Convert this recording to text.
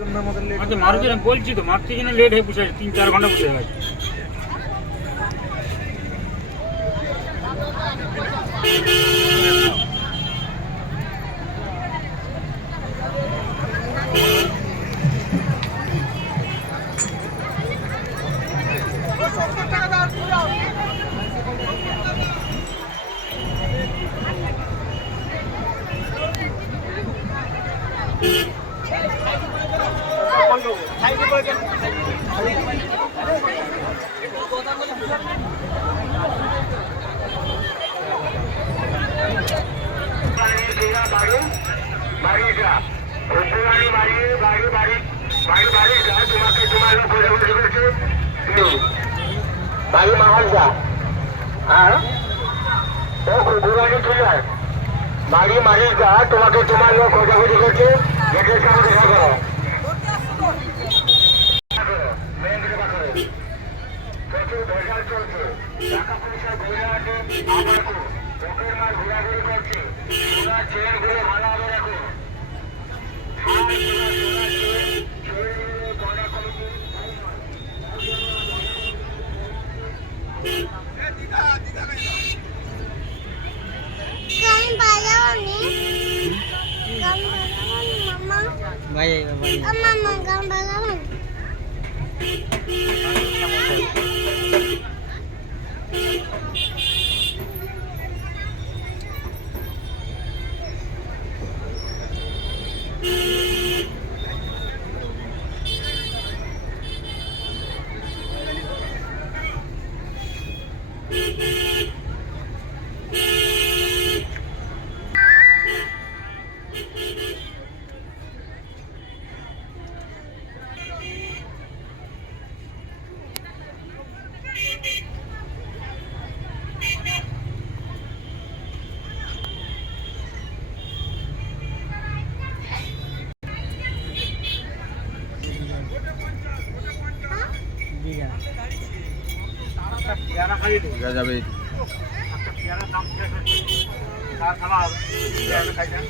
আচ্ছা মারুতি আমি বলছি তো মারতে জন্য লেট হয়ে বসে আছে 3-4 ঘন্টা বসে গেছে বাড়ি মাহালদা হ্যাঁ বাড়ি মালিকদা তোমাকে তোমার লোক খোঁজাখুঁজি করছে গেটের সামনে দেখা করো প্রচুর ভেজাল চলছে টাকা পয়সা ঘুরে আছে আবার লোকের মাল ঘোরাঘুরি করছে সোনার চেয়ারগুলো ভালো হবে রাখো যাবে পেয়ারার দাম 6 টাকা খাওয়া হবে পেয়ারা খাইছেন